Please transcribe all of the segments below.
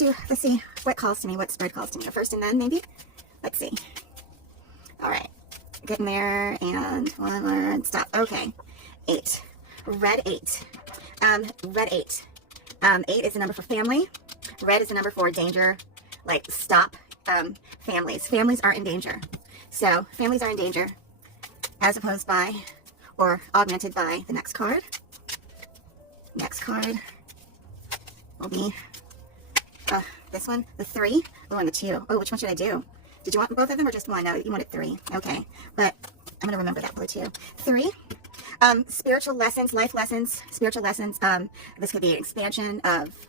let's see what calls to me, what spread calls to me. A first and then, maybe? Let's see. All right. Getting there, and one more, and stop. Okay. 8. Red 8. Red 8. 8 is the number for family. Red is the number for danger, like stop families. Families are in danger. So families are in danger as opposed by or augmented by the next card. Next card will be this one, the 3, oh, and the 2. Oh, which one should I do? Did you want both of them or just one? No, you wanted 3. Okay, but I'm going to remember that blue too. 3. Spiritual lessons, life lessons, spiritual lessons. This could be an expansion of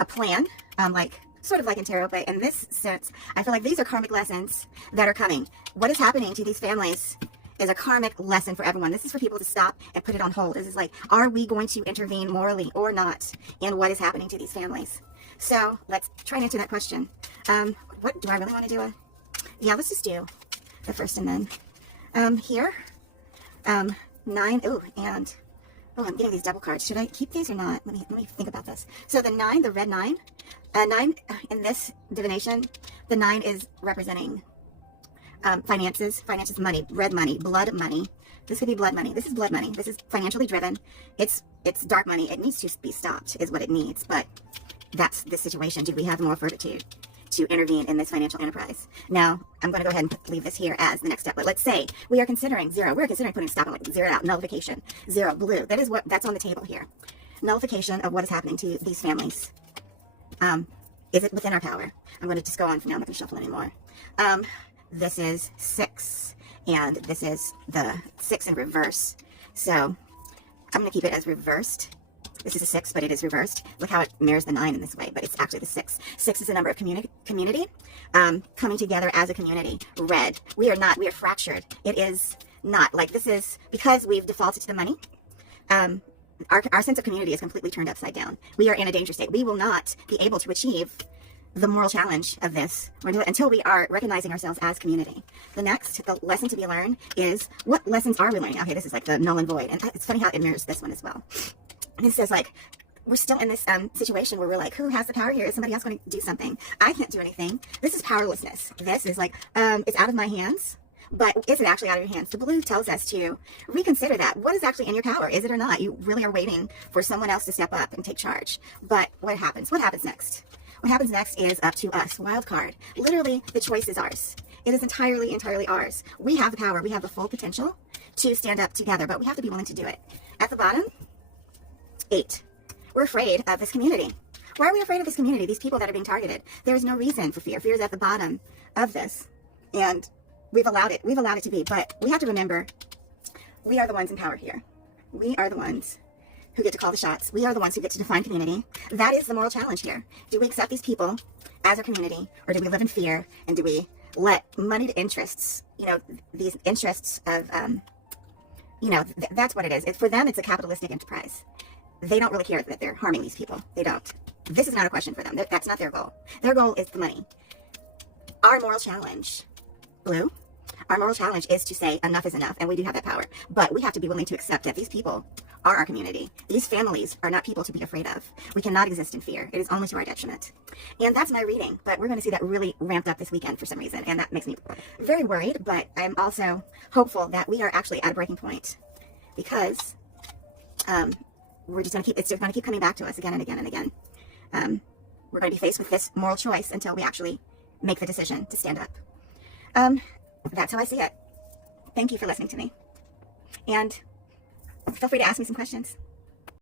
a plan, like sort of like in tarot, but in this sense, I feel like these are karmic lessons that are coming. What is happening to these families is a karmic lesson for everyone. This is for people to stop and put it on hold. This is like, are we going to intervene morally or not in what is happening to these families? So let's try and answer that question. What do I really want to do? Yeah, let's just do the first and then. Here, 9. Oh, and I'm getting these double cards. Should I keep these or not? Let me think about this. So the 9, the red 9, 9 in this divination, the 9 is representing finances, money, red money, blood money. This could be blood money. This is blood money. This is financially driven. It's dark money. It needs to be stopped, is what it needs. But that's the situation. Do we have more fortitude to intervene in this financial enterprise? Now, I'm going to go ahead and leave this here as the next step. But let's say we are considering 0. We're considering putting a stop on, like, 0 out, nullification. 0, blue. That's on the table here. Nullification of what is happening to these families. Is it within our power? I'm going to just go on from now. I'm not going to shuffle anymore. This is 6, and this is the 6 in reverse. So I'm going to keep it as reversed. This is a 6, but it is reversed. Look how it mirrors the 9 in this way, but it's actually the 6. 6 is the number of community, coming together as a community. Red. We are fractured. It is not. Like, this is, because we've defaulted to the money, our sense of community is completely turned upside down. We are in a danger state. We will not be able to achieve the moral challenge of this until we are recognizing ourselves as community. The lesson to be learned is, what lessons are we learning? Okay, this is like the null and void. And it's funny how it mirrors this one as well. And it says, like, we're still in this situation where we're like, who has the power here? Is somebody else going to do something? I can't do anything. This is powerlessness. This is like, it's out of my hands. But is it actually out of your hands? The blue tells us to reconsider that. What is actually in your power? Is it or not? You really are waiting for someone else to step up and take charge. But what happens? What happens next? What happens next is up to us. Wild card. Literally, the choice is ours. It is entirely ours. We have the power. We have the full potential to stand up together, but we have to be willing to do it. At the bottom, 8. We're afraid of this community. Why are we afraid of this community? These people that are being targeted. There is no reason for fear. Fear is at the bottom of this. And we've allowed it. We've allowed it to be. But we have to remember, we are the ones in power here. We are the ones who get to call the shots. We are the ones who get to define community. That is the moral challenge here. Do we accept these people as our community, or do we live in fear, and do we let moneyed interests, these interests of, that's what it is. For them, it's a capitalistic enterprise. They don't really care that they're harming these people. They don't. This is not a question for them. That's not their goal. Their goal is the money. Our moral challenge, blue, our moral challenge is to say enough is enough, and we do have that power. But we have to be willing to accept that these people are our community. These families are not people to be afraid of. We cannot exist in fear. It is only to our detriment. And that's my reading, but we're going to see that really ramped up this weekend for some reason, and that makes me very worried, but I'm also hopeful that we are actually at a breaking point, because we're just going to keep, it's just going to keep coming back to us again and again and again. We're going to be faced with this moral choice until we actually make the decision to stand up. That's how I see it. Thank you for listening to me. And feel free to ask me some questions.